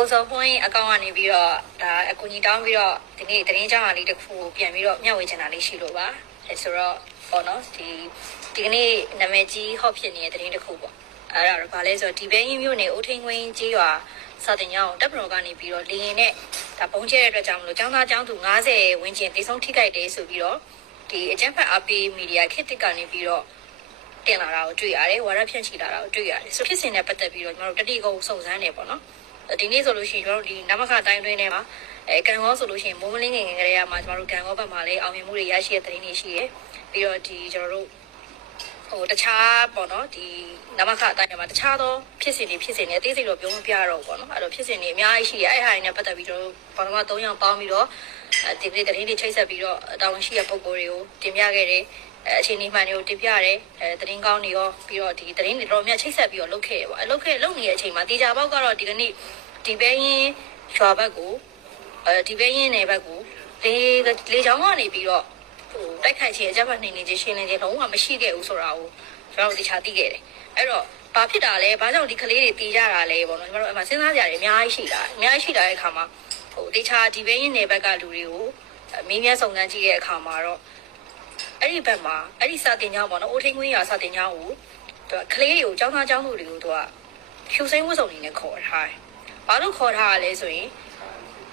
ကိုစောပွင့်အကောင့်ကနေပြီးတော့ဒါအကူကြီးတောင်းပြီးတော့ဒီနေ့တရင်ကြောင်းအားလေးတစ်ခုပြန်ပြီးတော့မျှဝေချင်တာလေးရှိလို့ပါအဲဆိုတော့ပေါ့နော်ဒီကနေ့နာမည်ကြီးဟော့ဖြစ်နေတဲ့တရင်တစ်ခုပေါ့အဲ့ဒါတော့ဗာလဲဆိုတော့ဒီဘဲရင်မြို့နယ်ဦးထင်းကွင်းကြီးရွာစာတင်ကျောင်းတပ်ပတော်ကနေပြီးတော့လေရင်နဲ့ဒါပုံကျဲတဲ့အတွက်ကြောင့်မလို့ကျောင်းသားကျောင်းသူ90ဝန်းကျင်တိဆုံးထိခိုက်တယ်ဆိုပြီးတော့ဒီအကြမ်းဖက်အပေးမီဒီယာခေတ်တစ်ကနေပြီးတော့တင်လာတာကိုတွေ့ရတယ်ဝါရဖြန့်ချီလာတာကိုတွေ့ရတယ်ဆိုဖြစ်စဉ်နဲ့ပတ်သက်ပြီးတော့ကျွန်တော်တို့တတိကုန်းစုံစမ်းနေပေါ့နော်ဒီနေ့ဆိုလို့ရှိရင်ကျွန်တော်တို့ဒီနမခတိုင်းတွင်းထဲမှာကန်ကောဆိုလို့ရှိရင်မိုးမလင်းငယ်ငယ်ကလေးကမှကျွန်တော်တို့ကန်ကောဘက်မှာလည်းအောင်မြင်မှုတွေရရှိတဲ့သတင်းတွေရှိရပြီးတော့ဒီကျွန်တော်တို့တခြားပေါ့နော်ဒီနမခအတိုင်းမှာတခြားသောဖြစ်စဉ်တွေအသေးစိတ်တော့ပြောမပြတော့ပေါ့နော်အဲ့တော့ဖြစ်စဉ်တွေအများကြီးရှိရအဲ့ဟာတွေနဲ့ပတ်သက်ပြီးကျွန်တော်တို့ဘာလို့မှ3ယောက်ပေါင်းပြီးတော့ဒီနေ့သတင်းတွေချိတ်ဆက်ပြီးတော့တာဝန်ရှိတဲ့ပုံကိုယ်တွေကိုတင်ပြခဲ့တယ်အခြေအနေမှန်တွေကိုတင်ပြရတယ်သတင်းကောင်းတွေရောပြီးတော့ဒီသတင်းတွေတော်တော်များချိတ်ဆက်ပြီးတော့လုပ်ခဲ့ရပါလုပ်နေတဲ့အချိန်မှာတေချာပေါက်ကတော့ဒီကနေ့ဒီဘဲရင်ရွာဘက်ကိုဒီဘဲရင်နယ်ဘက်ကိုလေချောင်းကနေပြီးတော့တိုက်ခိုက်ခြင်းအကြမ်းဖက်နှိမ်နင်းခြင်းရှင်းလင်းခြင်းလုံးဝမရှိခဲ့ဘူးဆိုတာကိုကျွန်တော်တို့တေချာသိခဲ့တယ်အဲ့တော့ဘာဖြစ်တာလဲဘာကြောင့်ဒီကလေးတွေတည်ကြတာလဲပေါ့နော်ကျွန်တော်တို့အမှစဉ်းစားကြရတယ်အများကြီးရှိတာတဲ့အခါမှာတေချာဒီဘဲရင်နယ်ဘက်ကလူတွေကိုမင်းများစုံစမ်းကြည့်တဲ့အခါမှာတော့အဲ့ဒီဘက်မှာအဲ့ဒီစာတင်ကျောင်းပေါ့နော်အိုထင်းကွင်းရွာစာတင်ကျောင်းကိုသူကကလေးတွေကိုကျောင်းသားကျောင်းသူတွေကိုသူကဖြူစိမ်းဝတ်စုံနေနဲ့ခေါ်ထားတယ်။ဘာလို့ခေါ်ထားရလဲဆိုရင်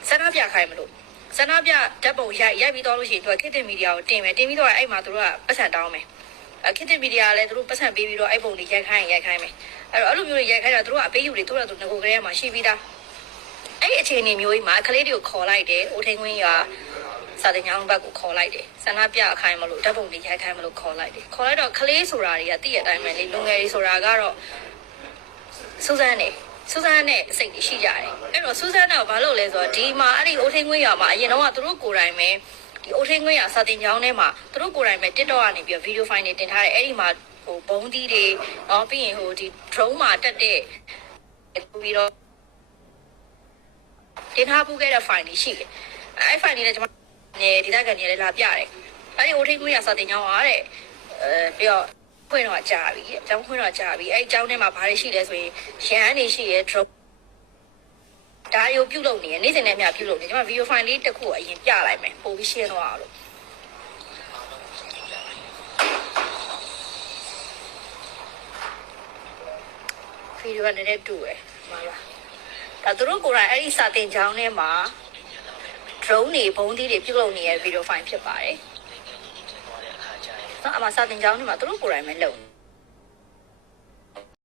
စန္ဒပြခိုင်းမလို့စန္ဒပြဓာတ်ပုံရိုက်ပြီးတော့လို့ရှိရင်သူကခေတ်တင်မီဒီယာကိုတင်ပြီးတော့အဲ့မှာသူတို့ကပတ်စံတောင်းမယ်။ခေတ်တင်မီဒီယာလည်းသူတို့ပတ်စံပေးပြီးတော့အဲ့ပုံတွေရိုက်ခိုင်းမယ်။အဲ့တော့အဲ့လိုမျိုးတွေရိုက်ခိုင်းတာသူတို့ကအပေးယူတွေသူတို့ကငကိုကလေးမှာရှိပြီးသား။အဲ့ဒီအခြေအနေမျိုးကြီးမှာကလေးတွေကိုခေါ်လိုက်တယ်အိုထင်းကွင်းရွာစာတင်ကျောင်းဘက်ကိုခေါ်လိုက်တယ်ဆန္ဒပြခိုင်းမလို့ဓာတ်ပုံတွေရိုက်ခိုင်းမလို့ခေါ်လိုက်တော့ကလေးဆိုတာတွေကတည့်ရတိုင်းပဲလေလူငယ်တွေဆိုတာကတော့စူဇန်နဲ့စိတ်တွေရှိကြတယ်အဲ့တော့စူဇန်ကဘာလုပ်လဲဆိုတော့ဒီမှာအဲ့ဒီအိုထင်းကွင်းရွာမှာအရင်တော့ကသူတို့ကိုယ်တိုင်ပဲဒီအိုထင်းကွင်းရွာစာတင်ကျောင်းထဲမှာသူတို့ကိုယ်တိုင်ပဲ TikTok ကနေပြီးတော့ဗီဒီယိုဖိုင်တွေတင်ထားတယ်အဲ့ဒီမှာဘုံသီးတွေနော်ပြီးရင်ဒီ drone မှာတက်တဲ့ပြီးတော့တင်ထားပူးခဲ့တဲ့ file တွေရှိတယ်အဲ့ file တွေလည်းကျွန်တော်ဒီတက်ကန်နေလည်းလာပြတယ်အဲ့ဒီအိုထင်းကွင်းရွာစာတင်ကျောင်းပါတဲ့ပြီးတော့ခွင့်တော့ကြာပြီအကြောင်းခွင့်တော့ကြာပြီအဲ့အကြောင်းထဲမှာဘာတွေရှိလဲဆိုရင်ရန်နေရှိရဲ drone ဒါရုပ်ပြုတ်လုပ်နေရနေ့စဉ်နဲ့အမျှပြုတ်လုပ်နေကျွန်မဗီဒီယိုဖိုင်လေးတစ်ခုအရင်ပြလိုက်မယ်ပို့ပြီးရှင်းတော့အောင်လို့ဗီဒီယိုကလည်းတူတယ်မှာပါဒါသူတို့ကိုယ်တိုင်အဲ့ဒီစာတင်ကျောင်းထဲမှာ drone တွေဘုံသီးတွေပြုတ်လုပ်နေတဲ့ဗီဒီယိုဖိုင်ဖြစ်ပါတယ်အမစာတင်ကျောင်းထဲမှာသူတို့ကိုယ်တိုင်ပဲလုပ်